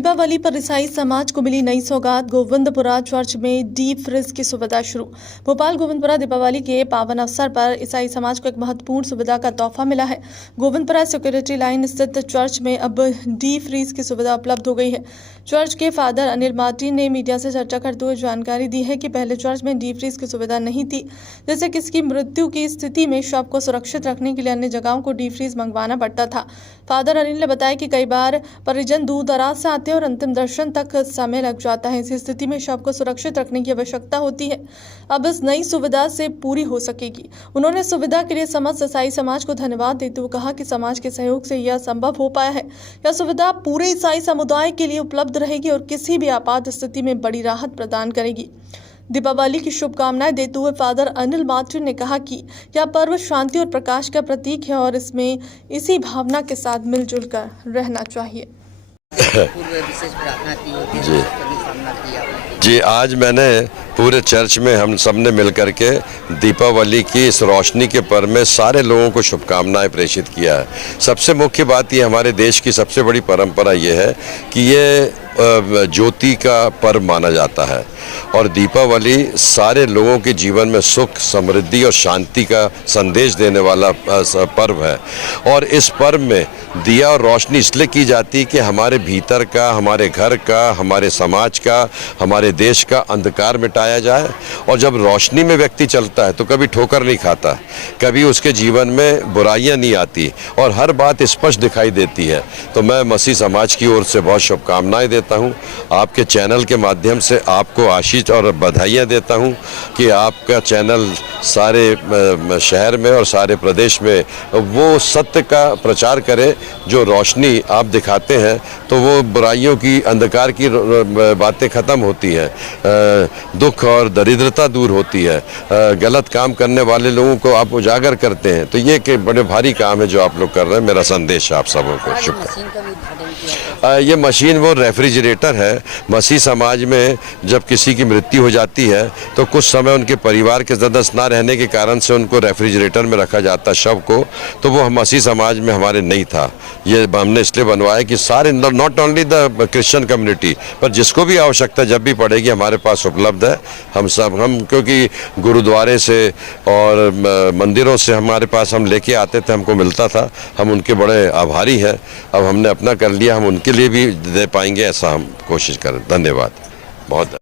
दीपावली पर ईसाई समाज को मिली नई सौगात। गोविंदपुरा चर्च में डीप फ्रीज की सुविधा शुरू। भोपाल गोविंदपुरा दीपावली के पावन अवसर पर ईसाई समाज को एक महत्वपूर्ण सुविधा का तोहफा मिला है। गोविंदपुरा सिक्योरिटी लाइन स्थित चर्च में अब डीप फ्रीज की सुविधा उपलब्ध हो गई है। चर्च के फादर अनिल मार्टिन ने मीडिया से चर्चा करते हुए जानकारी दी है कि पहले चर्च में डीप फ्रीज की सुविधा नहीं थी, जैसे किसी की मृत्यु की स्थिति में शव को सुरक्षित रखने के लिए अन्य जगहों को डीप फ्रीज मंगवाना पड़ता था। फादर अनिल ने बताया कि कई बार परिजन दूर दराज से आते हैं और अंतिम दर्शन तक समय लग जाता है। इस स्थिति में शव को सुरक्षित रखने की आवश्यकता होती है। अब इस नई सुविधा से पूरी हो सकेगी। उन्होंने सुविधा के लिए समस्त ईसाई समाज को धन्यवाद देते हुए कहा कि समाज के सहयोग से यह संभव हो पाया है। यह सुविधा पूरे ईसाई समुदाय के लिए उपलब्ध रहेगी और किसी भी आपात स्थिति में बड़ी राहत प्रदान करेगी। दीपावली की शुभकामनाएं देते हुए फादर अनिल मार्टिन ने कहा कि यह पर्व शांति और प्रकाश का प्रतीक है और इसमें इसी भावना के साथ मिलजुल कर रहना चाहिए। जी, आज मैंने पूरे चर्च में हम सब ने मिल करके दीपावली की इस रोशनी के पर्व में सारे लोगों को शुभकामनाएं प्रेषित किया है। सबसे मुख्य बात ये हमारे देश की सबसे बड़ी परंपरा ये है कि ये ज्योति का पर्व माना जाता है और दीपावली सारे लोगों के जीवन में सुख, समृद्धि और शांति का संदेश देने वाला पर्व है। और इस पर्व में दिया और रोशनी इसलिए की जाती है कि हमारे भीतर का, हमारे घर का, हमारे समाज का, हमारे देश का अंधकार मिटाया जाए। और जब रोशनी में व्यक्ति चलता है तो कभी ठोकर नहीं खाता, कभी उसके जीवन में बुराइयां नहीं आती और हर बात स्पष्ट दिखाई देती है। तो मैं मसीह समाज की ओर से बहुत शुभकामनाएं देता हूं। आपके चैनल के माध्यम से आपको आशीष और बधाइयाँ देता हूं कि आपका चैनल सारे शहर में और सारे प्रदेश में वो सत्य का प्रचार करे। जो रोशनी आप दिखाते हैं तो वो बुराइयों की, अंधकार की बातें ख़त्म होती हैं, दुख और दरिद्रता दूर होती है, गलत काम करने वाले लोगों को आप उजागर करते हैं। तो ये कि बड़े भारी काम है जो आप लोग कर रहे हैं। मेरा संदेश आप सबों को शुक्रिया। ये मशीन वो रेफ्रिजरेटर है। मसीह समाज में जब किसी की मृत्यु हो जाती है तो कुछ समय उनके परिवार के सदस्य ना रहने के कारण से उनको रेफ्रिजरेटर में रखा जाता शव को, तो वो मसीह समाज में हमारे नहीं था। ये हमने इसलिए बनवाया कि सारे, not only the Christian community, पर जिसको भी आवश्यकता जब भी पड़ेगी हमारे पास उपलब्ध है। हम क्योंकि गुरुद्वारे से और मंदिरों से हमारे पास हम लेके आते थे, हमको मिलता था। हम उनके बड़े आभारी हैं। अब हमने अपना कर लिया, हम उनके लिए भी दे पाएंगे ऐसा हम कोशिश करें। धन्यवाद बहुत।